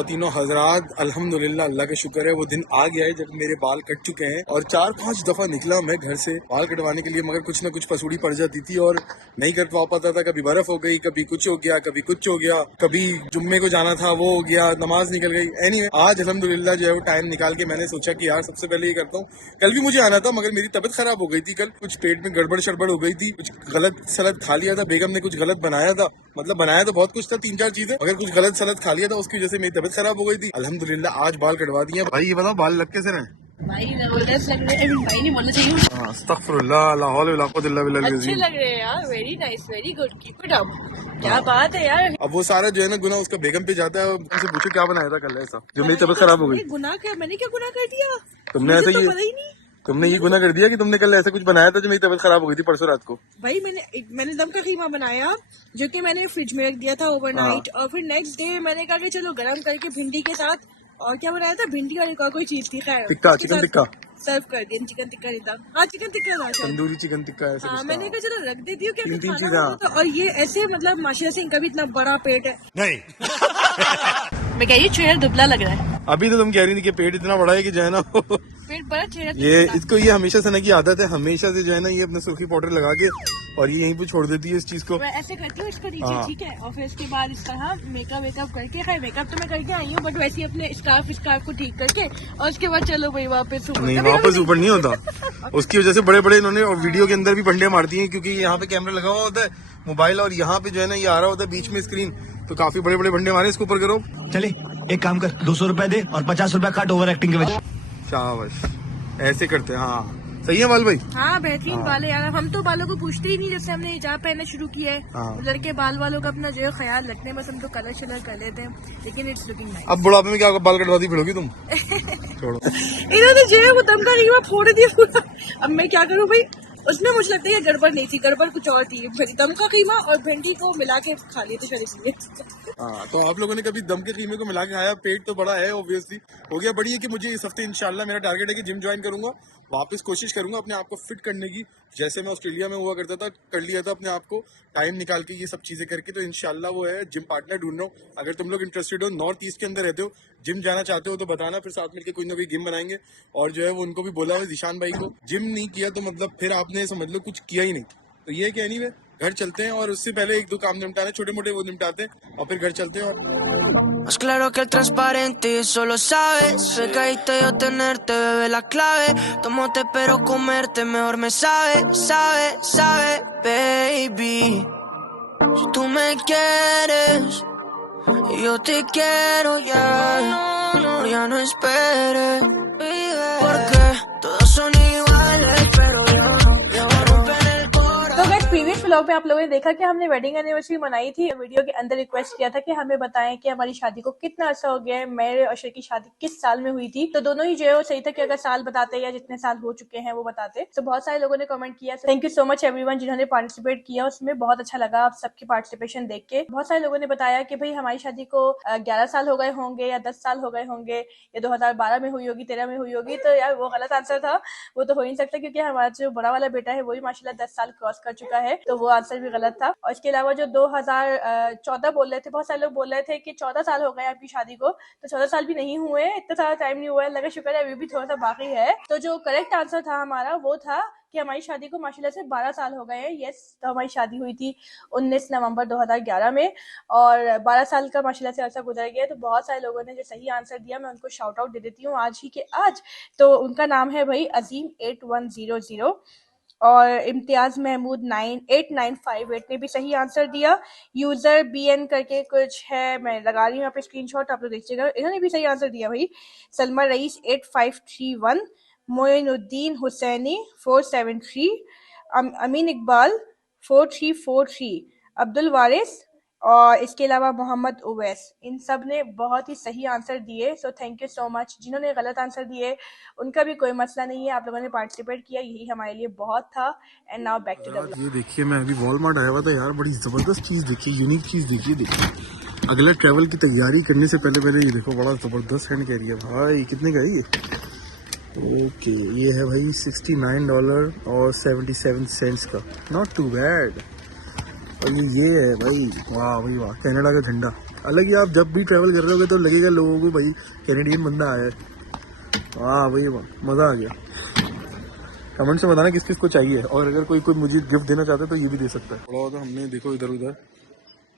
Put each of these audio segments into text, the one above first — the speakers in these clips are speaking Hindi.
खवातीनों हजरात, अल्हम्दुलिल्लाह अल्लाह का शुक्र है वो दिन आ गया है जब मेरे बाल कट चुके हैं। और 4-5 दफा निकला मैं घर से बाल कटवाने के लिए, मगर कुछ ना कुछ पसूड़ी पड़ जाती थी और नहीं कटवा पाता था। कभी बर्फ हो गई, कभी कुछ हो गया, कभी कुछ हो गया, कभी जुम्मे को जाना था वो हो गया, नमाज निकल गई। एनीवे आज अल्हम्दुलिल्लाह जो है वो टाइम निकाल के मैंने सोचा कि यार सबसे पहले ये करता हूँ। कल भी मुझे आना था मगर मेरी तबीयत खराब हो गई थी। कल कुछ पेट में गड़बड़ शड़बड़ हो गई थी, कुछ गलत सलत खा लिया था, बेगम ने कुछ गलत बनाया था, मतलब बनाया तो बहुत कुछ था, 3-4 चीजें, मगर कुछ गलत सलत खा लिया था, उसकी वजह से मेरी तबीयत खराब हो गई थी। अल्हम्दुलिल्लाह आज बाल कटवा दिए। भाई ये बताओ बाल लग कैसे रहे? भाई जबरदस्त लग रहे हैं। भाई नहीं बोलना चाहिए। अस्तगफिरुल्लाह, ला हौला वला कुव्वता इल्ला बिल्लाह। अच्छे लग रहे हैं यार, very nice, very good, keep it up. क्या बात है यार। अब वो सारा जो है ना गुना उसका बेगम पे जाता है। उनसे पूछो क्या बनाया था कल ऐसा जो मेरी तबीयत खराब हो गई। गुनाह क्या, मैंने क्या गुनाह कर दिया? तुमने ऐसा तो पता ही नहीं। तुमने ये गुनाह कर दिया कि तुमने कल ऐसा कुछ बनाया था जो मेरी तबीयत खराब हो गई थी परसों रात को। भाई मैंने दम का कीमा बनाया जो कि मैंने फ्रिज में रख दिया था ओवरनाइट, और फिर नेक्स्ट डे मैंने कहा कि चलो गरम करके भिंडी के साथ, और क्या बनाया था, भिंडी और एक और कोई चीज थी, खैर टिक्का, चिकन टिक्का सर्व कर दिया। चिकन टिक्का नहीं था, हाँ चिकन टिक्का था, तंदूरी चिकन टिक्का ऐसा कुछ था। मैंने कहा चलो रख देती हूँ, क्या 3 चीजें। और ये ऐसे मतलब माशाल्लाह से इनका भी इतना बड़ा पेट है। नहीं मैं कह रही हूँ चेहरा दुबला लग रहा है। अभी तो तुम कह रही थी कि पेट इतना बड़ा है कि जो है ना पेट बड़ा, चेहरा ये इसको ये हमेशा से ना की आदत है, हमेशा से जो है ना ये अपना सूखी पाउडर लगा के और ये यहीं पे छोड़ देती है इस चीज को। मैं ऐसे करती हूँ इसको नीचे, ठीक है, और फिर इसके बाद इस तरह मेकअप वेकअप करके, खैर मेकअप तो मैं करके आई हूँ, बट वैसे ही अपने स्कार्फ को ठीक करके, और उसके बाद चलो भाई वापस ऊपर। नहीं वापस ऊपर नहीं होता। उसकी वजह से बड़े बड़े इन्होंने और वीडियो के अंदर भी पंडे मारती हैं, क्योंकि यहाँ पे कैमरा लगा हुआ होता है मोबाइल, और यहाँ पे जो है ना ये आ रहा होता है बीच में स्क्रीन, तो काफी बड़े बड़े भंडे मारे। इसको ऊपर करो। चले एक काम कर, 200 रुपए दे और 50 रुपए काट ओवर एक्टिंग के वजह। शाबाश, ऐसे करते हैं। हाँ सही है बाल भाई। हाँ बेहतरीन बाल है यार। हम तो बालों को पूछते ही नहीं, जैसे हमने हिजाब पहनना शुरू किया है, लड़के बाल वालों का अपना जो है ख्याल रखते हैं, बस हम तो कलर शलर कर लेते हैं, लेकिन इट्स लुकिंग नाइस। अब बुढ़ापे में क्या बाल कटवाती फिरोगी तुम? छोड़ो। इन्होंने जो है वो दम का रीवा फोड़ दिया पूरा। अब मैं क्या करूँ भाई, उसमें मुझे लगता है ये गड़बड़ नहीं थी, गड़बड़ कुछ और थी। दम का कीमा और भिंडी को मिला के खा लिए थे शायद इसलिए। हाँ तो आप लोगों ने कभी दम के कीमे को मिला के खाया? पेट तो बड़ा है ऑब्वियसली, हो गया बड़ी है कि मुझे इस हफ्ते इंशाल्लाह मेरा टारगेट है कि जिम ज्वाइन करूंगा, वापस कोशिश करूंगा अपने आप को फिट करने की, जैसे मैं ऑस्ट्रेलिया में हुआ करता था, कर लिया था अपने आप को टाइम निकाल के ये सब चीजें करके। तो इंशाल्लाह वो है जिम पार्टनर ढूंढ रहा हूँ। अगर तुम लोग इंटरेस्टेड हो, नॉर्थ ईस्ट के अंदर रहते हो, जिम जाना चाहते हो तो बताना, फिर साथ मिलकर कोई ना कोई गेम बनाएंगे। और जो है वो उनको भी बोला है जिशान भाई को, जिम नहीं किया तो मतलब फिर आपने समझ लो कुछ किया ही नहीं। तो ये क्या नहीं, घर चलते हैं और उससे पहले 1-2 काम निपटाने छोटे मोटे, वो निपटाते हैं और फिर घर चलते हैं। Más claro que el transparente, eso lo sabes. Sé que ahí te yo tenerte, bebé, la clave. Tómate pero comerte mejor me sabe, sabe, sabe, baby. Si tú me quieres y yo te quiero, ya ya no esperes, porque todos son iguales, pero yo rompen el corazón. तो गाइस प्रीवियस व्लॉग में आप लोगों ने देखा कि हमने वेडिंग एनिवर्सरी मनाई थी। वीडियो के अंदर रिक्वेस्ट किया था कि हमें बताएं कि हमारी शादी को कितना अर्सा हो गया है, मेरे और शर की शादी किस साल में हुई थी। तो दोनों ही जो है वो सही था कि अगर साल बताते या जितने साल हो चुके हैं वो बताते। तो बहुत सारे लोगों ने कमेंट किया, thank you so much everyone जिन्होंने पार्टिसिपेट किया, उसमें बहुत अच्छा लगा आप सबकी पार्टिसिपेशन देख के। बहुत सारे लोगों ने बताया कि भाई हमारी शादी को 11 साल हो गए होंगे या 10 साल हो गए होंगे, या 2012 में हुई होगी, 13 में हुई होगी। तो यार वो गलत आंसर था, वो तो हो ही नहीं सकता, क्योंकि हमारा जो बड़ा वाला बेटा है वही माशाल्लाह 10 साल क्रॉस कर चुका है, तो वो आंसर भी गलत था। और इसके अलावा जो 2014 बोल रहे थे, बहुत सारे लोग बोल रहे थे कि 14 साल हो गए आपकी शादी को, तो 14 साल भी नहीं हुए, इतना सारा टाइम नहीं हुआ है, लगा शुक्र है अभी भी थोड़ा सा बाकी है। तो जो करेक्ट आंसर था हमारा वो था कि हमारी शादी को माशाल्लाह से 12 साल हो गए हैं। यस, तो हमारी शादी हुई थी 19 नवंबर 2011 में, और 12 साल का माशाल्लाह से अर्सा गुजर गया। तो बहुत सारे लोगों ने जो सही आंसर दिया, मैं उनको शाउट आउट दे देती हूँ आज ही के आज। तो उनका नाम है भाई अजीम 8100, और इम्तियाज महमूद 8958 ने भी सही आंसर दिया। यूजर BN करके कुछ है, मैं लगा रही हूँ यहाँ पे स्क्रीनशॉट, आप लोग देखिएगा, इन्होंने भी सही आंसर दिया भाई। सलमा रईस 8531, मोइनुद्दीन हुसैनी 473, अमीन इकबाल 4343, अब्दुल वारिस, और इसके अलावा मोहम्मद उवैस, इन सब ने बहुत ही सही आंसर दिए। So thank you so much. जिन्होंने गलत आंसर दिए उनका भी कोई मसला नहीं है, आप लोगों ने पार्टिसिपेट किया, यही हमारे लिए बहुत था। And now back to the vlog. ये देखिए मैं अभी वॉलमार्ट आया हुआ था यार, बड़ी जबरदस्त चीज देखी, यूनिक चीज देखिए। अगले ट्रैवल की तैयारी करने से पहले ये देखो, बड़ा जबरदस्त हैंड कैरी है भाई। कितने का है ये? ओके, ये है भाई $69 और 77 सेंट्स का, नॉट टू बैड। और ये है भाई, वाह भाई वाह, कनाडा का झंडा। अलग ही आप जब भी ट्रैवल कर रहे होगे तो लगेगा लोगों को भाई कैनेडियन बंदा आया है। हाँ भाई मजा आ गया। कमेंट्स में बताना किस किस को चाहिए, और अगर कोई मुझे गिफ्ट देना चाहता है तो ये भी दे सकता है। थोड़ा होता हमने देखो इधर उधर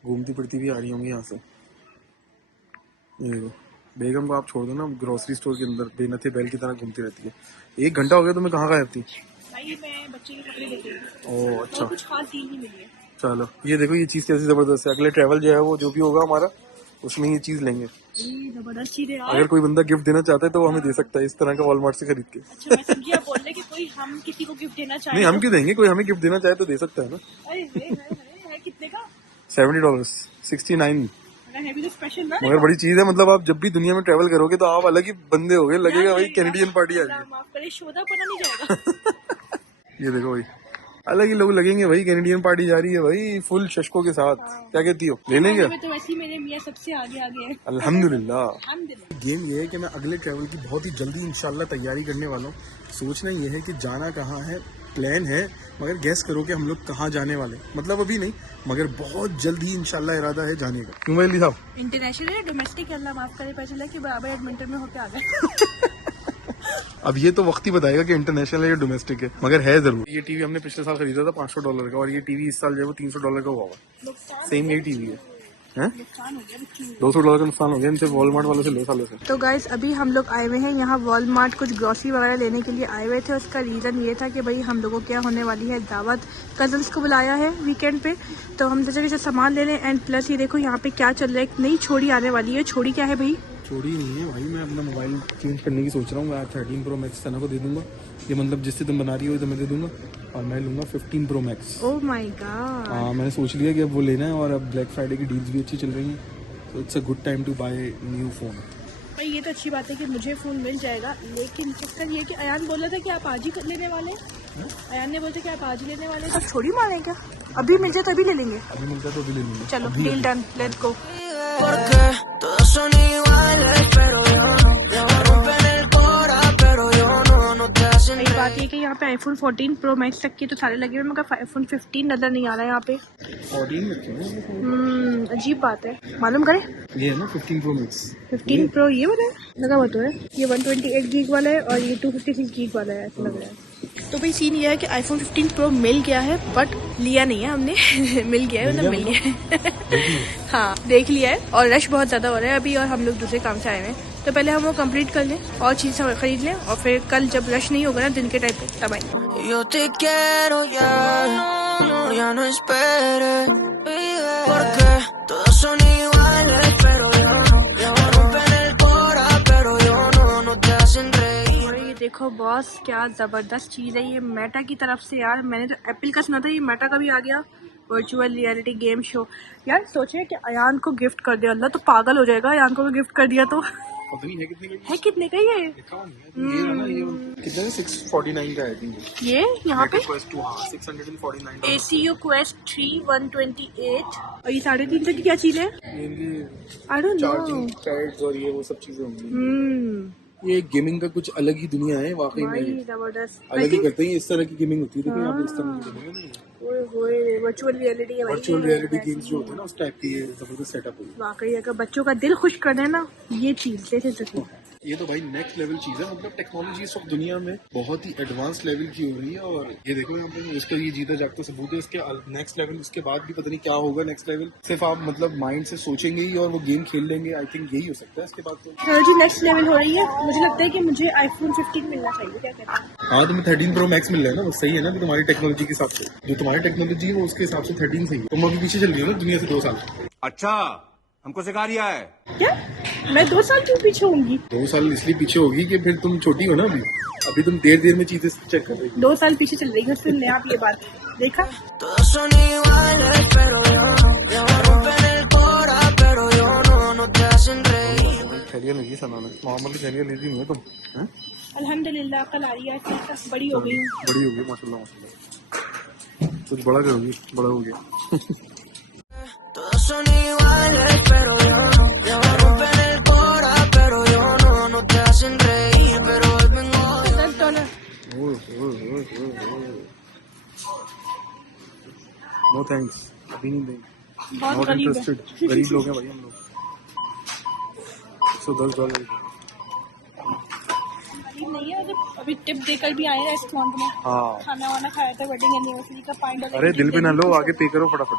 घूमती फिरती भी आ रही होंगी यहाँ से। ये देखो बेगम को आप छोड़ दो ना, ग्रोसरी स्टोर के अंदर बेनथे बैल की तरह घूमती रहती है। 1 घंटा हो गया तो मैं कहाँ गायब थी? भाई मैं बच्चे के कपड़े देख रही थी। ओह अच्छा, कुछ खास डील नहीं मिली है। चलो ये देखो ये चीज़ कैसी जबरदस्त है। अगले ट्रैवल जो है वो जो भी होगा हमारा उसमें ये चीज़ लेंगे। जबरदस्त चीज है यार। अगर कोई बंदा गिफ्ट देना चाहता है तो वो हमें दे सकता है इस तरह का वॉलमार्ट से खरीद के। अच्छा मैं समझी आप बोल रहे कि कोई हम किसी को गिफ्ट देना चाहे। नहीं हम क्यों देंगे, कोई हमें गिफ्ट देना चाहे तो दे सकता है ना। है कितने का? $70, 69। है भी तो स्पेशल ना। मगर बड़ी चीज है, मतलब आप जब भी दुनिया में ट्रैवल करोगे तो आप अलग ही बंदे होगे, लगेगा भाई कैनेडियन पार्टी आ रही माफ करे शोधा पता नहीं जाएगा। है। ये देखो भाई अलग ही लोग लगेंगे भाई, कैनेडियन पार्टी जा रही है भाई फुल शशकों के साथ। क्या कहती हो, ले लेंगे? तो वैसे ही मेरे मियाँ सबसे आगे है। अल्हम्दुलिल्लाह। गेम ये है कि मैं अगले ट्रैवल की बहुत ही जल्दी इंशाल्लाह तैयारी करने वाला हूँ। सोचना ये है कि जाना कहाँ है, प्लान है, मगर गैस करो कि हम लोग कहाँ जाने वाले, मतलब अभी नहीं मगर बहुत जल्दी इंशाल्लाह इरादा है जाने का। क्यों भाई साहब? इंटरनेशनल है डोमेस्टिक, अल्लाह माफ करे, पैसे लगे बराबर एडमिंटन में होके आ गए। अब ये तो वक्त ही बताएगा कि इंटरनेशनल है या डोमेस्टिक है, मगर है जरूर। ये टीवी हमने पिछले साल खरीदा था $500 का, और ये टीवी इस साल जो है वो $300 का हुआ हुआ। सेम यही टीवी है। $200 का नुकसान हो गया इनसे, वॉलमार्ट वालों से लो सालों से। तो गाइज अभी हम लोग आए हुए हैं यहाँ वॉलमार्ट, कुछ ग्रोसरी वगैरह लेने के लिए आए हुए थे। उसका रीज़न ये था कि भाई हम लोगों क्या होने वाली है दावत, कजन्स को बुलाया है वीकेंड पे, तो हम सोचे कि सामान ले लें। एंड प्लस ये देखो यहाँ पे क्या चल रहा है, एक नई छोड़ी आने वाली है। छोड़ी क्या है भाई? छोड़ी नहीं है भाई, मैं अपना मोबाइल चेंज करने की सोच रहा हूँ। मैं 13 Pro Max सना को दे दूंगा, ये मतलब जिससे तुम बना रही हो तो मैं दे दूंगा, और मैं लूंगा 15 Pro Max। Oh my God. हाँ मैंने सोच लिया कि अब वो लेना है, और अब ब्लैक फ्राइडे की डील्स भी अच्छी चल रही हैं, तो it's a good time to buy new phone. भाई ये तो अच्छी बात है कि मुझे फ़ोन मिल जाएगा, लेकिन चक्कर ये कि अयान बोल रहा था कि आप आज ही लेने वाले हैं। अयान ने बोला कि आप आज ही लेने वाले हैं, तो छोड़ी मारें क्या? अभी मिल जाए तभी ले लेंगे। अभी मिलता है तो अभी ले लेंगे। चलो deal done, let's go. Porque todos son iguales, pero yo no. Me rompen el cora, pero yo no. No te hacen एक बात ये कि यहाँ पे iPhone 14 Pro Max तक के तो सारे लगे हुए, मगर iPhone 15 नजर नहीं आ रहा है यहाँ पे। 14 रखे हैं। अजीब बात है, मालूम करें? ये है ना 15 Pro Max। 15 Pro ये वाला है, लगा हुआ तो है। ये 128 गीग वाला है और ये 256 गीग वाला है, ऐसा लग रहा है। तो भाई सीन ये है कि iPhone 15 Pro मिल गया है, बट लिया नहीं है हमने। मिल गया है, मतलब मिल गया है। हाँ देख लिया है, और रश बहुत ज्यादा हो रहा है अभी, और हम लोग दूसरे काम से आए हुए हैं, तो पहले हम वो कंप्लीट कर लें और चीज खरीद लें, और फिर कल जब रश नहीं होगा ना दिन के टाइम पे तब आएंगे। Yo te quiero ya, ya no esperes, porque todos son iguales, pero yo no. Me rompen el cora, pero yo no. No te hacen reír. और ये देखो बॉस क्या जबरदस्त चीज है ये मेटा की तरफ से यार। मैंने तो एप्पल का सुना था, ये मेटा का भी आ गया, वर्चुअल रियलिटी गेम शो। यार सोचे कि अयान को गिफ्ट कर दिया, अल्लाह तो पागल हो जाएगा अयान को गिफ्ट कर दिया तो। पता नहीं है कितने का, है कितने का ये? ये है ना, ये कितने 649 का है आई थिंक। ये यहाँ पे Quest 2 हाँ 649 ACU Quest 3 128, और ये 3.5 तक की क्या चीज है? I don't know. Charging pads और ये वो सब चीजें होंगी। ये गेमिंग का कुछ अलग ही दुनिया है वाकई में, जबरदस्त। अलग ही करते हैं इस तरह की गेमिंग होती है। देखो यहाँ पे इस तरह की गेमिंग है, वर्चुअल रियलिटी है भाई। वर्चुअल रियलिटी गेम्स जो होते हैं ना उस टाइप की ये जबरदस्त सेटअप है। वाकई अगर बच्चों का दिल खुश कर देना ये चीज ले सकती है। ये तो भाई नेक्स्ट लेवल चीज है, मतलब टेक्नोलॉजी इस वक्त दुनिया में बहुत ही एडवांस लेवल की हो रही है। और ये देखो यहाँ पे उसका ये जीता जागता सबूत है, इसके नेक्स्ट लेवल उसके बाद भी पता नहीं क्या होगा नेक्स्ट लेवल। सिर्फ आप मतलब माइंड से सोचेंगे ही और वो गेम खेल लेंगे, आई थिंक यही हो सकता है इसके बाद। तो टेक्नोलॉजी नेक्स्ट लेवल हो रही है, मुझे लगता है कि मुझे iPhone 15 मिलना चाहिए। क्या कहते हैं? हाँ तुम्हें 13 Pro Max मिल रहा है ना, वो सही है ना, तो तुम्हारी टेक्नोलॉजी के हिसाब से जो तुम्हारी टेक्नोलॉजी है वो उसके हिसाब से 13 सही है। तुम अभी पीछे चल रही हो ना दुनिया से 2 साल। अच्छा हमको सिखा रिया है क्या मैं 2 साल क्यों पीछे होंगी? 2 साल इसलिए पीछे होगी कि फिर तुम छोटी हो ना, अभी तुम देर में चीजें चेक कर रही हो। 2 साल पीछे चल रही है, सुन ले आप ये बात, देखा? Todos son iguales, pero yo no. Me rompen el cora, pero yo no. No te hacen reír. Khairiya लगी सना ने, मोहम्मद की खैरिया लेती हुई तुम हैं? अल्हम्दुलिल्लाह कल आ रही है, तक बड़ी हो गई हूँ। बड़ी होगी माशाल्लाह माशाल्लाह, कुछ बड़ा करोगी, बड़ा हो गया। Todos son iguales, pero yo no. Me rompen el cora, pero yo no. No te hacen reír, pero hoy vengo. No thanks, अभी नहीं देंगे, बहुत नॉट गरीब है। इंटरेस्टेड। गरीब लोग हैं भाई हम लोग। $110। नहीं है अभी टिप देकर भी आए हैं रेस्टोरेंट में। हाँ खाना वाना खाया था वेडिंग एनिवर्सरी का $5। अरे दिल पे ना लो, आगे पे करो फटाफट।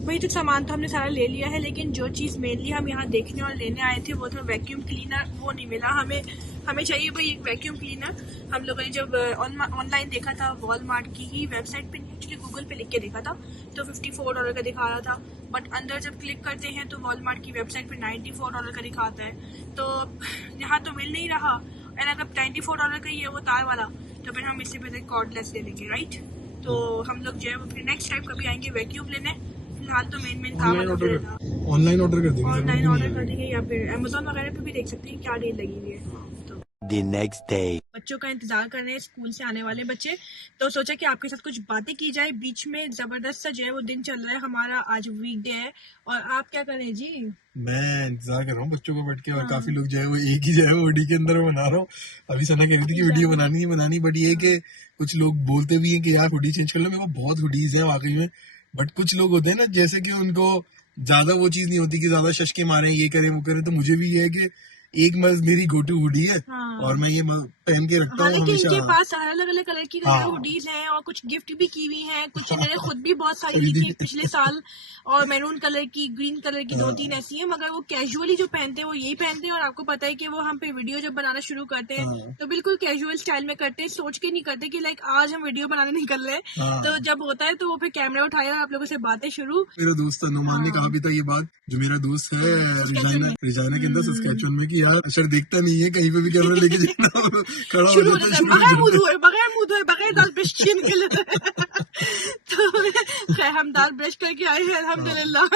वही तो सामान तो हमने सारा ले लिया है, लेकिन जो चीज़ मेनली हम यहाँ देखने और लेने आए थे वो था वैक्यूम क्लीनर। वो नहीं मिला हमें चाहिए भाई एक वैक्यूम क्लीनर। हम लोगों ने जब ऑनलाइन देखा था वॉलमार्ट की ही वेबसाइट पे, एक्चुअली गूगल पे लिख के देखा था तो $54 का दिखा रहा था, बट अंदर जब क्लिक करते हैं तो वॉलमार्ट की वेबसाइट पे $94 का दिखाता है। तो यहाँ तो मिल नहीं रहा, एंड अगर $94 का ही है वो तार वाला तो फिर हम इससे पहले कॉर्डलेस ले लेंगे, राइट। तो हम लोग जो है वो फिर नेक्स्ट टाइम कभी आएंगे वैक्यूम लेने। फिलहाल तो मेन काम ऑनलाइन ऑर्डर कर देंगे, ऑनलाइन ऑर्डर कर देंगे या फिर अमेजोन वगैरह पे भी देख सकते हैं क्या डील लगी हुई है। The next day. बच्चों का इंतजार कर रहे हैं, स्कूल से आने वाले बच्चे, तो सोचा कि आपके साथ कुछ बातें की जाए। बीच में जबरदस्त सा जो है वो दिन चल रहा है हमारा, आज वीकडे है। और आप क्या कर रहे हैं जी? मैं इंतजार कर रहा हूँ बच्चों को बैठ के, और काफी लोग जो है वो एक ही जो है वो हुडी के अंदर बना रहा हूँ। अभी सना कह रही थी कि वीडियो बनानी, बट ये कि कुछ लोग बोलते भी हैं कि यार हुडी चेंज कर लो। मेरे को बहुत हुडीज हैं वाकई में, बट कुछ लोग होते हैं ना जैसे कि उनको ज्यादा वो चीज नहीं होती कि ज्यादा शशके मारे ये करें वो करें। तो मुझे भी ये है कि एक मेरी गोटू हुडी है और मैं ये पहन के रखता हूँ लेकिन हमेशा। इनके पास अलग अलग कलर की हुडीज हैं और कुछ गिफ्ट भी की हुई हैं, कुछ इन्होंने खुद भी बहुत सारी ली थी पिछले साल, और मैरून कलर की, ग्रीन कलर की 2-3 ऐसी हैं। मगर वो कैजुअली जो पहनते हैं वो यही पहनते हैं, और आपको पता है कि वो हम पे वीडियो जब बनाना शुरू करते हैं तो बिल्कुल कैजुअल स्टाइल में करते हैं, सोच के नहीं करते कि लाइक आज हम वीडियो बनाने निकल रहे हैं। तो जब होता है तो वो फिर कैमरा उठाया और आप लोगों से बातें शुरू। मेरा दोस्त नुमान ने कहा भी था ये बात, जो मेरा दोस्त है रिजाना के अंदर सस्केचुअन में, कि यार अशर देखता नहीं है कहीं पे भी कैमरा लेके जाना खड़ा हो जाता है बगैर मुंह धोए बगैर दाल ब्रश किए निकले। तो हम दाल ब्रश करके आए हैं अल्हम्दुलिल्लाह,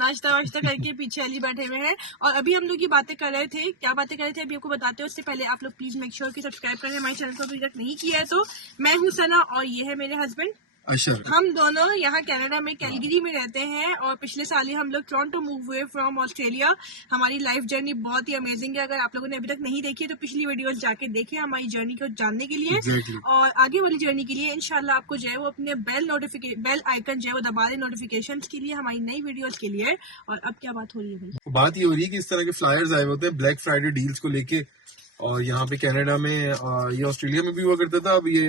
नाश्ता वाश्ता करके पीछे अली बैठे हुए हैं। और अभी हम लोग ये बातें कर रहे थे, क्या बातें कर रहे थे अभी आपको बताते हैं। उससे पहले आप लोग प्लीज मेक श्योर कि सब्सक्राइब करें हमारे चैनल को, अभी तक नहीं किया है तो। मैं हूँ सना और ये है मेरे हस्बैंड अशर। हम दोनों यहाँ कनाडा में कैलगरी में रहते हैं, और पिछले साल ही हम लोग टोरंटो मूव हुए फ्रॉम ऑस्ट्रेलिया। हमारी लाइफ जर्नी बहुत ही अमेजिंग है। अगर आप लोगों ने अभी तक नहीं देखी है तो पिछली वीडियोस जाके देखें हमारी जर्नी को जानने के लिए। और आगे वाली जर्नी के लिए इंशाल्लाह आपको जो है वो अपने बेल आइकन जो है वो दबा दें नोटिफिकेशन के लिए, हमारी नई वीडियोस के लिए। और अब क्या बात हो रही है भाई? बात ये हो रही है कि इस तरह के फ्लायर्स आए होते हैं ब्लैक फ्राइडे डील्स को लेके, और यहाँ पे कनाडा में, ये ऑस्ट्रेलिया में भी हुआ करता था। अब ये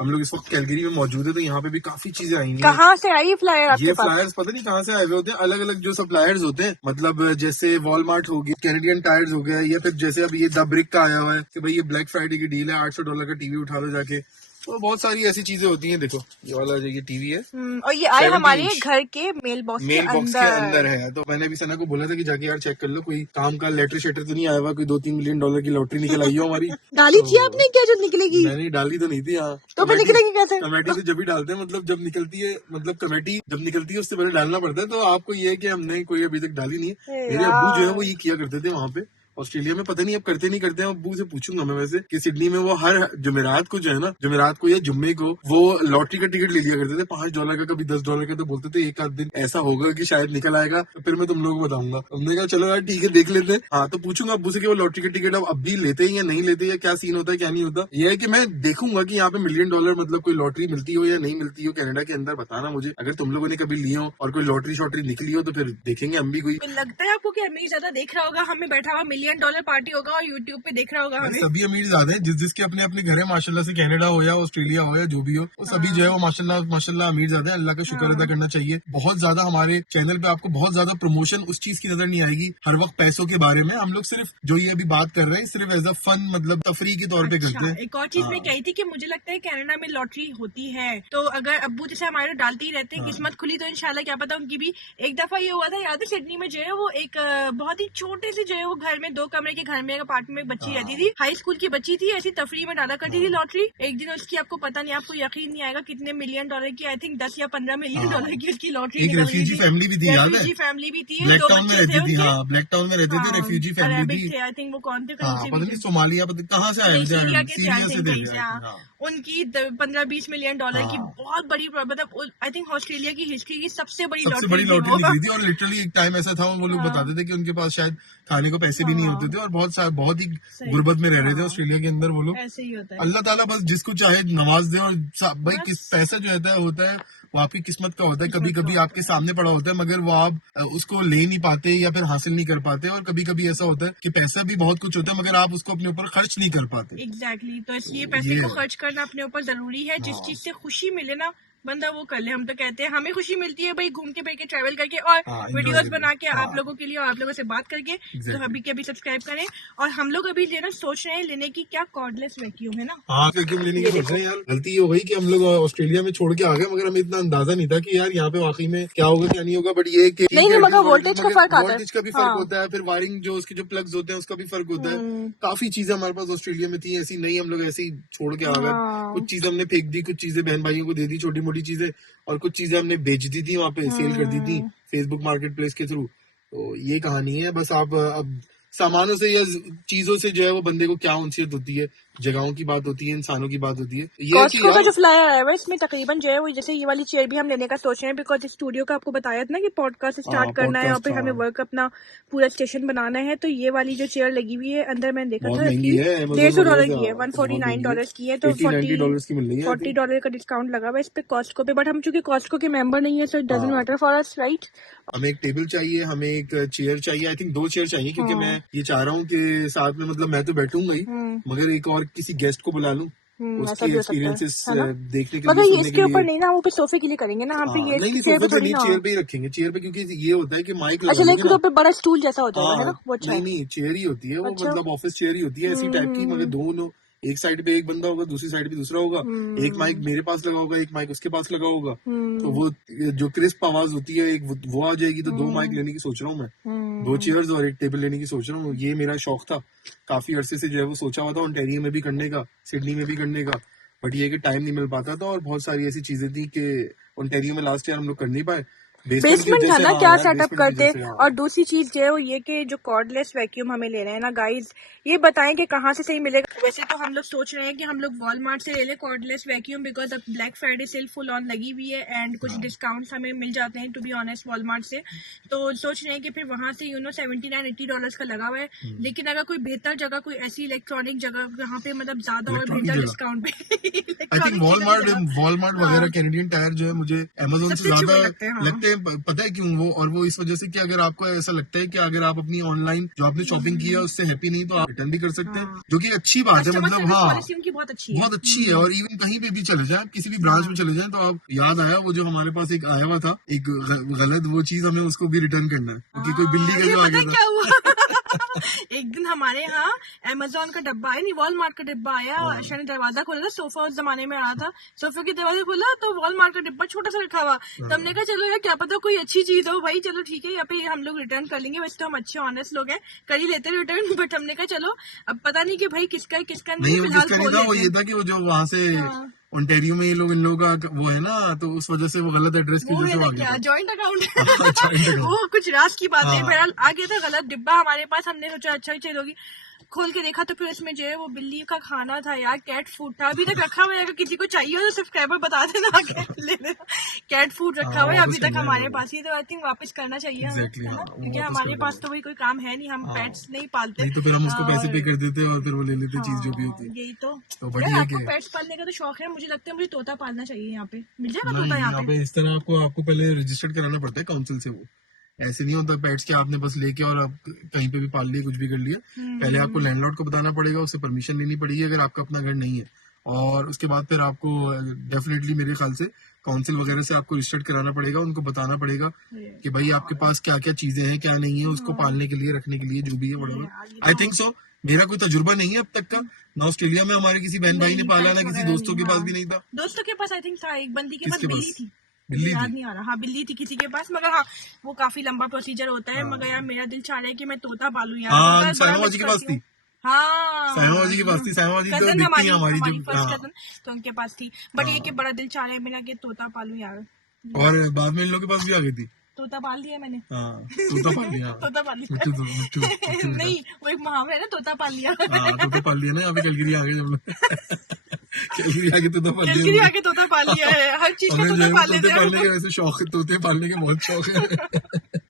हम लोग इस वक्त कैलगरी में मौजूद है, तो यहाँ पे भी काफी चीजें आई हैं। कहाँ से आई फ्लायर आपके ये पास? फ्लायर्स पता नहीं कहाँ से आए हुए होते हैं, अलग अलग जो सप्लायर्स होते हैं, मतलब जैसे वॉलमार्ट हो गया, कैनेडियन टायर्स हो गया, या फिर जैसे अब ये द ब्रिक का आया हुआ है कि भाई ये ब्लैक फ्राइडे की डील है, $800 का टीवी उठा लो जाके। तो बहुत सारी ऐसी चीजें होती हैं। देखो ये वाला जो ये टीवी है, और ये आए हमारे घर के मेल बॉक्स के अंदर है। तो मैंने अभी सना को बोला था कि जाके यार चेक कर लो कोई काम का लेटर शेटर तो नहीं आया हुआ, कोई $2-3 मिलियन की लॉटरी निकल आई हो हमारी। डाली थी आपने क्या जो निकलेगी? मैंने डाली तो नहीं थी। हाँ तो फिर निकलेगी कैसे? कमेटी तो जब भी डालते हैं, मतलब जब निकलती है, मतलब कमेटी जब निकलती है उससे पहले डालना पड़ता है। तो आपको ये है कि हमने कोई अभी तक डाली नहीं है। मेरे अब्बू जो है वो ये किया करते थे वहाँ पे ऑस्ट्रेलिया में, पता नहीं अब करते नहीं करते हैं। अब्बू से पूछूंगा मैं वैसे कि सिडनी में वो हर जुमेरात को जो है ना, जुमेरात को या जुम्मे को वो लॉटरी का टिकट ले लिया करते थे, $5 का, कभी $10 का। तो बोलते थे एक आध दिन ऐसा होगा कि शायद निकल आएगा, तो फिर मैं तुम लोगों को बताऊंगा। हमने कहा चलो यार ठीक है देख लेते हैं। हाँ तो पूछूंगा अब्बू से कि वो लॉटरी का टिकट अब भी लेते हैं या नहीं लेते, या क्या सीन होता है क्या नहीं होता। ये है कि मैं देखूंगा कि यहाँ पे $1 मिलियन मतलब कोई लॉटरी मिलती हो या नहीं मिलती हो कनाडा के अंदर। बताना मुझे, अगर तुम लोगों ने कभी लिए हो और कोई लॉटरी शॉटरी निकली हो तो फिर देखेंगे हम भी कोई। लगता है आपको कि अमीर ज्यादा देख रहा होगा, हमें बैठा हुआ $1 मिलियन पार्टी होगा और यूट्यूब पे देख रहा होगा हमें। सभी अमीर ज्यादा है, जिसके अपने अपने घर है माशाल्लाह से, कनाडा हो या ऑस्ट्रेलिया हो या जो भी हो, वो सभी जो है वो माशाल्लाह अमीर ज्यादा है। अल्लाह का शुक्र अदा करना चाहिए। बहुत ज्यादा हमारे चैनल पे आपको बहुत ज्यादा प्रमोशन उस चीज की नजर नहीं आएगी हर वक्त पैसों के बारे में। हम लोग सिर्फ जो ये अभी बात कर रहे हैं सिर्फ एज अ फन, मतलब तफरी के तौर पे करते हैं। एक और चीज मैं कही थी कि मुझे लगता है कनाडा में लॉटरी होती है, तो अगर अब्बू जैसे हमारे डालते ही रहते हैं, किस्मत खुली तो इंशाल्लाह क्या पता उनकी भी। एक दफा ये हुआ था, याद है सिडनी में जो है वो एक बहुत ही छोटे से जो है वो घर में 2 कमरे के घर में एक अपार्टमेंट में बच्ची रहती थी, हाई स्कूल की बच्ची थी, ऐसी तफरी में डाला करती थी लॉटरी। एक दिन उसकी आपको पता नहीं, आपको यकीन नहीं आएगा कितने $1 मिलियन की, आई थिंक $10 या $15 मिलियन की उसकी लॉटरी। एक रेफ्यूजी फैमिली भी थी, याद है? रेफ्यूजी फैमिली भी थी, ब्लैक 2 टाउन में बच्चे थे रहती थी। उनके। हाँ ब्लैक टाउन में रहते थे, रेफ्यूजी फैमिली थी। आई थिंक वो कौन थे, पता नहीं सोमालिया, पता कहाँ से आए थे, सीरिया सीरिया से थे। उनकी 15-20 मिलियन डॉलर की हाँ। बहुत बड़ी, मतलब आई थिंक ऑस्ट्रेलिया की हिस्ट्री की सबसे बड़ी सबसे बड़ी लॉटरी लॉटरी निकली थी। और लिटरली एक टाइम ऐसा था वो लोग हाँ। बताते थे कि उनके पास शायद खाने को पैसे भी नहीं होते थे और बहुत ही सही। गुर्बत में रह रहे थे हाँ। ऑस्ट्रेलिया के अंदर वो लोग। ऐसे ही होता है। अल्लाह ताला बस जिसको चाहे नवाज दे। और भाई बस। पैसा जो होता है वो आपकी किस्मत का होता है। कभी किस्मत कभी का आपके सामने पड़ा होता है मगर वो आप उसको ले नहीं पाते या फिर हासिल नहीं कर पाते। और कभी कभी ऐसा होता है कि पैसा भी बहुत कुछ होता है मगर आप उसको अपने ऊपर खर्च नहीं कर पाते। एग्जैक्टली तो इसलिए पैसे ये को है। खर्च करना अपने ऊपर जरूरी है। जिस हाँ। चीज से खुशी मिले ना बंदा वो कर ले। हम तो कहते हैं हमें खुशी मिलती है भाई घूम के फिर के ट्रैवल करके और हाँ, enjoy वीडियोस करके। बना के हाँ। आप लोगों के लिए और आप लोगों से बात करके। तो Exactly। अभी के अभी सब्सक्राइब करें। और हम लोग अभी लेना सोच रहे हैं लेने की क्या कॉर्डलेस वैक्यूम है ना। हाँ वैक्यूम लेने की सोच रहे हैं यार। गलती ये हो गई कि हम लोग ऑस्ट्रेलिया में छोड़ के आ गए मगर हमें इतना अंदाजा नहीं था कि यार यहाँ पे वाकई में क्या होगा क्या नहीं होगा। बट ये कि नहीं, मगर voltage का फर्क आता है। वोल्टेज का भी फर्क हाँ। होता है। फिर वायरिंग जो उसके जो प्लग्स होते हैं उसका भी फर्क होता है। काफी चीजें हमारे पास ऑस्ट्रेलिया में थी ऐसी नहीं, हम लोग ऐसे ही छोड़ के आ गए। हाँ। कुछ चीजें हमने फेंक दी, कुछ चीजें बहन भाइयों को दे दी, छोटी मोटी चीजें। और कुछ चीजें हमने बेच दी थी वहाँ पे, सेल कर दी थी फेसबुक मार्केट प्लेस के थ्रू। तो ये कहानी है। बस आप अब सामानों से या चीजों से जो है वो बंदे को क्या उनसियत होती है, जगहों की बात होती है, इंसानों की बात होती है। ये है कि कॉस्टको का यार जो फ्लायर आया हुआ है इसमें तकरीबन जो है वो जैसे ये वाली चेयर भी हम लेने का सोच रहे हैं बिकॉज स्टूडियो का आपको बताया था ना कि पॉडकास्ट स्टार्ट करना है और फिर हमें वर्क अपना पूरा स्टेशन बनाना है। तो ये वाली जो चेयर लगी हुई है अंदर मैंने देखा बहुत था महंगी है, Amazon $150 वगैरह की है, से, बहुत महंगी है। $149 की है। तो $80-90 की मिल रही है, I think। $40 का डिस्काउंट लगा हुआ है इस पे कॉस्टको पे। बट हम चूंकि कॉस्टको के मेंबर नहीं है सो इट डजंट हाँ। Matter for us, right. हमें एक टेबल चाहिए, हमें एक चेयर चाहिए। आई थिंक 2 चेयर चाहिए क्योंकि मैं ये चाह रहा हूँ कि साथ में मतलब मैं तो बैठूंगा ही मगर एक और किसी गेस्ट को बुला लूं ऐसा उसकी भी हो सकता है, एक्सपीरियंसेस है ना? देखने के मगर लिए, ये सुनने इसके के ऊपर लिए। नहीं ना, वो पे सोफे के लिए करेंगे ना। हम पे हाँ, ये नहीं चेयर पे सोफे पे थोड़ी नहीं, ना। चेयर पे ही रखेंगे। चेयर पे क्योंकि ये होता है कि माइक अच्छा लगा लेकिन तो पे बड़ा स्टूल जैसा हो जाएगा है हाँ, ना, वो अच्छा है। नहीं चेयर ही होती है वो, अच्छा। मतलब ऑफिस चेयर ही होती है ऐसी टाइप की। मगर दोनों एक साइड पे एक बंदा होगा, दूसरी साइड पे दूसरा होगा। एक माइक मेरे पास लगा होगा, एक माइक उसके पास लगा होगा। तो वो जो क्रिस्प आवाज होती है एक वो आ जाएगी। तो 2 माइक लेने की सोच रहा हूँ मैं, 2 चेयर्स और एक टेबल लेने की सोच रहा हूँ। ये मेरा शौक था काफी अरसे से जो है वो सोचा हुआ था ओंटारियो में भी करने का, सिडनी में भी करने का। बट ये कि टाइम नहीं मिल पाता था और बहुत सारी ऐसी चीजें थी कि ओंटारियो में लास्ट ईयर हम लोग कर नहीं पाए। बेसमेंट था ना, हाँ क्या यार, सेटअप basement की करते। वजह से, हाँ। और दूसरी चीज जो है वो ये कि जो कॉर्डलेस वैक्यूम हमें ले रहे हैं ना गाइस, ये बताएं कि कहाँ से सही मिलेगा। वैसे तो हम लोग सोच रहे हैं कि हम लोग वॉलमार्ट से ले लें कॉर्डलेस वैक्यूम बिकॉज अब black Friday sale full on लगी हुई है एंड कुछ डिस्काउंट्स हमें मिल जाते हैं टू बी ऑनेस्ट वॉलमार्ट से। तो सोच रहे हैं कि फिर वहां से $79-80 का लगा हुआ है। लेकिन अगर कोई बेहतर जगह, कोई ऐसी इलेक्ट्रॉनिक जगह जहाँ पे मतलब ज्यादा और इलेक्ट्रॉनिक बेहतर जगह। डिस्काउंट पे आई थिंक वॉलमार्ट वगैरह कैनेडियन टायर जो है मुझे अमेजोन से सबसे अच्छे ज्यादा लगते हैं, हाँ। लगते हैं। पता है क्यों? वो इस वजह से कि अगर आपको ऐसा लगता है कि अगर आप अपनी ऑनलाइन जो आपने शॉपिंग की है उससे हैप्पी नहीं तो आप रिटर्न भी कर सकते हैं, जो कि अच्छी बात है। कस्टमर मतलब सर्विस हाँ पॉलिसी उनकी बहुत अच्छी है। बहुत अच्छी है। और इवन कहीं पे भी चले जाए, किसी भी ब्रांच में चले जाए तो आप याद आया वो जो हमारे पास एक आया हुआ था एक गलत वो चीज, हमें उसको भी रिटर्न करना है क्योंकि कोई बिल्ली का जो आ गया था। क्या हुआ एक दिन हमारे यहाँ अमेजोन का डब्बा आया, नहीं वॉलमार्ट का डिब्बा आया। आशा ने दरवाजा खोला था, सोफा उस जमाने में आया था, सोफे के दरवाजा खोला तो वॉलमार्ट का डिब्बा छोटा सा रखा हुआ। तो हमने कहा चलो यार क्या पता कोई अच्छी चीज हो भाई, चलो ठीक है यहाँ पे हम लोग रिटर्न कर लेंगे। वैसे तो हम अच्छे ऑनेस्ट लोग हैं, कर ही लेते रिटर्न। बट हमने कहा चलो अब पता नहीं कि भाई किसका किसका नहीं फिलहाल किसका नहीं था, वो ये था कि वो जो वहाँ से ओंटारियो में ये लोग इन लोगों का वो है ना, तो उस वजह से वो गलत एड्रेस की वो वजह है से ना आ क्या गया जॉइंट joint अकाउंट account। वो कुछ राज की बात है। हाँ। बहरहाल आ गया था गलत डिब्बा हमारे पास। हमने सोचा अच्छा ही चलोगी, खोल के देखा तो फिर उसमें जो है वो बिल्ली का खाना था यार, कैट फूड था। अभी तक रखा हुआ है, अगर किसी को चाहिए हो तो सब्सक्राइबर बता देना आके ले लेना। कैट फूड रखा हुआ है अभी तक हमारे पास ही। तो आई थिंक वापस करना चाहिए हमें, Exactly, है ना? हाँ, वो क्योंकि वापस हमारे कर पास देंगे। तो भाई कोई काम है नहीं, हम पेट्स नहीं पालते। नहीं तो फिर हम उसको पैसे पे और- कर देते और फिर वो ले लेते चीज जो भी होती है। यही तो तो यार, बढ़िया आपको कि पेट्स पालने का तो शौक है, मुझे लगता है मुझे तोता पालना चाहिए। यहाँ पे मिल जाएगा नहीं, तोता यहाँ यहाँ पे? पे इस तरह आपको पहले रजिस्टर्ड कराना पड़ता है काउंसिल से। वो ऐसे नहीं होता पेट्स के आपने बस लेके और आप कहीं पे भी पाल लिए, कुछ भी कर लिया। पहले आपको लैंडलॉर्ड को बताना पड़ेगा, उससे परमिशन लेनी पड़ेगी अगर आपका अपना घर नहीं है। और उसके बाद फिर आपको डेफिनेटली मेरे ख्याल से काउंसिल वगैरह से आपको रजिस्टर्ड कराना पड़ेगा, उनको बताना पड़ेगा कि भाई आपके पास क्या क्या चीजें हैं, क्या नहीं है, उसको पालने के लिए, रखने के लिए, जो भी है बड़ा। I think so. मेरा कोई तजुर्बा नहीं है अब तक का, ना ऑस्ट्रेलिया में हमारे किसी बहन भाई ने पाला, ना किसी दोस्तों के पास भी नहीं था। दोस्तों के पास आई थिंक था, एक बंदी के पास किसके बिल्ली पास? थी, बिल्ली याद थी? नहीं आ रहा। हाँ बिल्ली थी किसी के पास, मगर हाँ वो काफी लंबा प्रोसीजर होता है। मगर यार मेरा दिल चाह रहा है कि मैं तोता पालूं यार। हाँ, तोता बड़ा साइमा मिस जी के पास करती हूँ। थी। हाँ साइमा जी के पास थी। साइमा जी तो कजन दिखती है हमारी हमारी जब, फर्स्ट हाँ। कजन, तो उनके पास थी। बट ये कि बड़ा दिल चाह रहा है मेरा कि तोता पालूं यार। और बाद में इन लोगों के पास भी आ गई थी। तोता पाल दिया मैंने। हाँ, तोता पाल लिया। तोता पाल लिया मिट्टू नहीं, वो एक मुहावरा है ना, तोता पाल लिया। हाँ, तोता पाल लिया ना, यहाँ पे कलगिरी आ गए जब। कैलगरी आके तोता पाल कैलगरी लिया आके तोता पाल लिया है, हर चीज का हमें जो तोता है पाल तोते लेते पालने के हैं। वैसे शौक है, तोते पालने के बहुत शौक है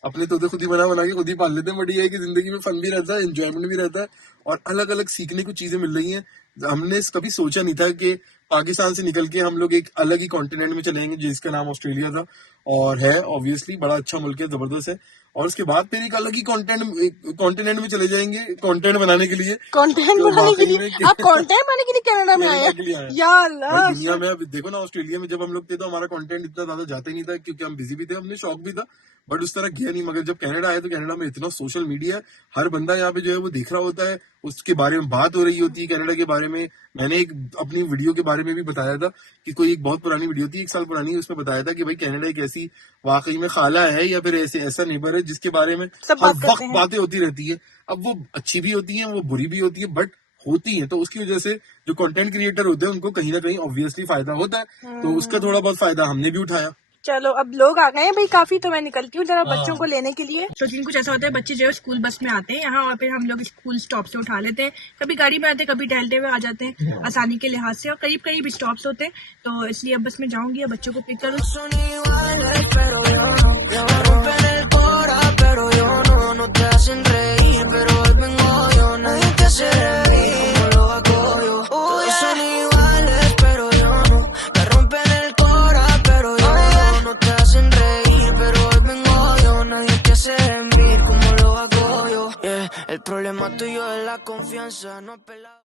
अपने तोते खुद ही बना बना के खुद ही पाल लेते हैं। बट ये है कि जिंदगी में फन भी रहता है, एंजॉयमेंट भी रहता है और अलग अलग सीखने को चीजें मिल रही हैं। हमने कभी सोचा नहीं था कि पाकिस्तान से निकल के हम लोग एक अलग ही कॉन्टिनेंट में चलेंगे जिसका नाम ऑस्ट्रेलिया था और है ऑब्वियसली बड़ा अच्छा मुल्क है, जबरदस्त है। और उसके बाद फिर एक अलग ही कॉन्टिनेंट में चले जाएंगे कंटेंट बनाने के लिए। कंटेंट तो बनाने के वाकई लिए में आप कंटेंट बनाने के लिए कनाडा में आए कनाडा के लिए आए हैं? हैं। या भाई अल्लाह। दुनिया में अब देखो ना, ऑस्ट्रेलिया में जब हम लोग थे तो हमारा कंटेंट इतना ज्यादा जाता ही नहीं था क्योंकि हम बिजी भी थे, हमने शौक भी था, बट उस तरह गया नहीं। मगर जब कनाडा आए तो कनाडा में इतना सोशल मीडिया है, हर बंदा यहाँ पे जो है वो देख रहा होता है, उसके बारे में बात हो रही होती है कनाडा के बारे में। मैंने एक अपनी वीडियो के बारे में भी बताया था कि कोई एक बहुत पुरानी वीडियो थी, 1 साल पुरानी, उसमें बताया था कि भाई कनाडा एक ऐसी वाकई में खाला है या फिर ऐसा नेबर है जिसके बारे में सब हर बात करते वक्त हैं। बातें होती रहती है। अब वो अच्छी भी होती है, वो बुरी भी होती है, बट होती है। तो उसकी वजह से जो कंटेंट क्रिएटर होते हैं उनको कहीं ना कहीं ऑब्वियसली फायदा होता है, तो उसका थोड़ा बहुत फायदा हमने भी उठाया। चलो अब लोग आ गए हैं भाई काफी, तो मैं निकलती हूँ जरा बच्चों को लेने के लिए। तो दिन कुछ ऐसा होता है, बच्चे जो है स्कूल बस में आते हैं यहाँ और फिर हम लोग स्कूल स्टॉप से उठा लेते हैं। कभी गाड़ी में आते हैं, कभी टहलते हुए आ जाते हैं आसानी के लिहाज से, और करीब करीब स्टॉप्स होते हैं, तो इसलिए अब बस में जाऊंगी और बच्चों को पिक करूँ। Son iguales, pero yo no. Me rompen el cora, pero yo no. No te hacen reír, pero hoy vengo yo. Nadie te hace reír como lo hago yo. Todos son iguales, pero yo no. Me rompen el cora, pero yo no. No te hacen reír, pero hoy vengo yo. Nadie te hace reír como lo hago yo. Yeah, el problema tuyo es la confianza, no pelado.